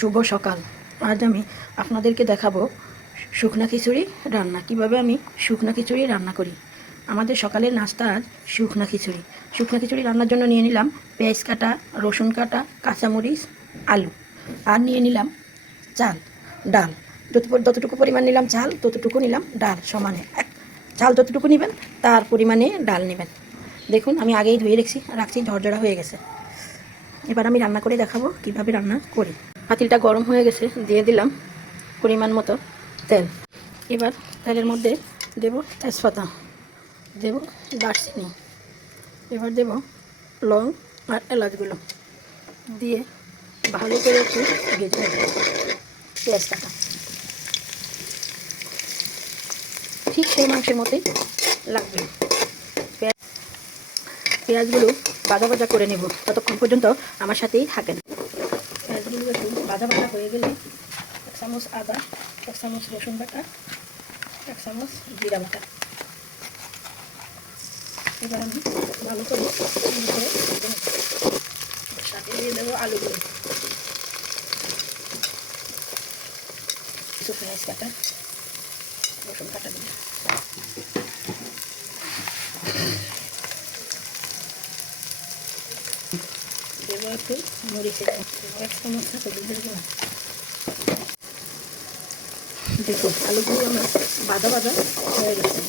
শুভ সকাল। আজ আমি আপনাদেরকে দেখাবো শুকনা খিচুড়ি রান্না। কীভাবে আমি শুকনা খিচুড়ি রান্না করি? আমাদের সকালের নাস্তা আজ শুকনা খিচুড়ি। শুকনা খিচুড়ি রান্নার জন্য নিয়ে নিলাম পেঁয়াজ কাটা, রসুন কাটা, কাঁচামরিচ, আলু। আর নিয়ে নিলাম চাল, ডাল। যত যতটুকু পরিমাণ নিলাম চাল, ততটুকু নিলাম ডাল সমানে। এক চাল যতটুকু নেবেন, তার পরিমাণে ডাল নেবেন। দেখুন, আমি আগেই ধুয়ে রেখেছি, রাখছি, ঝরঝরা হয়ে গেছে। এবার আমি রান্না করে দেখাবো কীভাবে রান্না করি। পাতিলটা গরম হয়ে গেছে, দিয়ে দিলাম পরিমাণ মতো তেল। এবার তেলের মধ্যে দেব তেজপাতা, দেব দারচিনি, এবার দেব লং আর এলাচগুলো। দিয়ে ভালো করে একটু ভেজে নেব ঠিক সেই মাংসের মতোই লাগবে। পেঁয়াজ পেঁয়াজগুলো বাজা বাজা করে নেব, ততক্ষণ পর্যন্ত আমার সাথেই থাকেন। ভাজা ভাজা হয়ে গেলে এক চামচ আদা, এক চামচ রসুন বাটা, এক চামচ জিরা বাটা। এবার আমি ভালো করে সাথে দিয়ে দেবো আলুগুলো। কিছু পেঁয়াজ কাটা, রসুন কাটা দিলাম দেবো মরিচের এক চামচ হলুদের গুঁড়ো দেখুন আলুগুলো আমার বাদা বাদা হয়ে গেছে।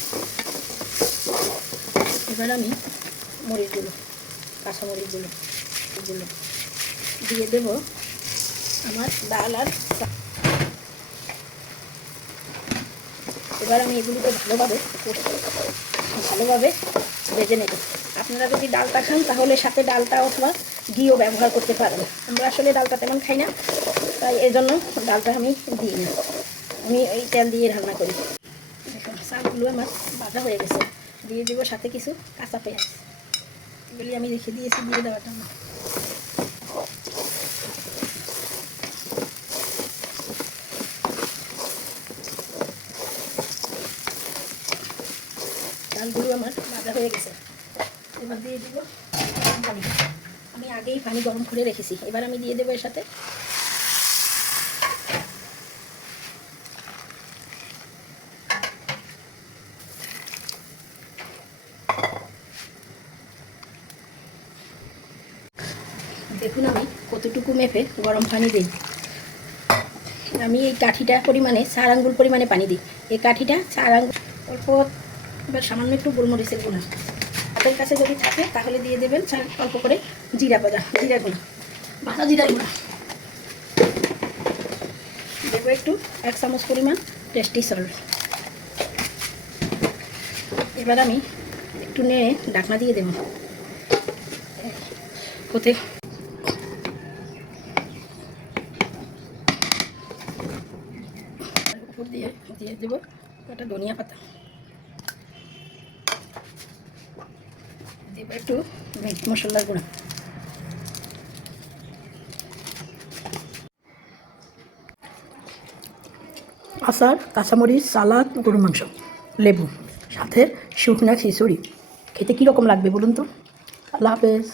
এবার আমি মরিচগুলো, কাঁচা মরিচগুলো, এগুলো দিয়ে দেব আমার ডাল আর এবার আমি এগুলোকে ভালোভাবে ভালোভাবে ভেজে নেব। আপনারা যদি ডালটা খান, তাহলে সাথে ডালটা অথবা ঘিও ব্যবহার করতে পারেন। আমরা আসলে ডালটা তেমন খাই না, তাই এই জন্য ডালটা আমি দিই না আমি এই তেল দিয়ে রান্না করি। দেখুন শাকগুলো আমার ভাজা হয়ে গেছে। দিয়ে দেবো সাথে কিছু কাঁচা পেঁয়াজ। এগুলি আমি রেখে দিয়েছি দিয়ে জন্য। আমার হয়ে গেছে। এবার দিয়ে দিব পানি। আমি আগেই পানি গরম করে রেখেছি। এবার আমি দিয়ে এর সাথে দেখুন আমি কতটুকু মেপে গরম পানি দিই। আমি এই কাঠিটা পরিমাণে চার আঙ্গুল পরিমাণে পানি দিই। এই কাঠিটা চার আঙ্গুল অল্প এবার সামান্য একটু গোলমরিচের গুঁড়া। হাতের কাছে যদি থাকে, তাহলে দিয়ে দেবেন অল্প করে জিরা বাজা, জিরা গুঁড়া ভাজা জিরা গুঁড়া। দেবো একটু, এক চামচ পরিমাণ টেস্টি সল্ট এবার আমি একটু নেড়ে ডাকনা দিয়ে দেবো। হতে দিয়ে দিয়ে দেবো একটা ধনিয়া পাতা। দেবো একটু মিট মশলার গুঁড়া। কাঁচামরিচ, সালাদ গরু মাংস, লেবু, সাথে শুকনা খিচুড়ি। খেতে কীরকম লাগবে বলুন তো? আল্লাহ হাফেজ।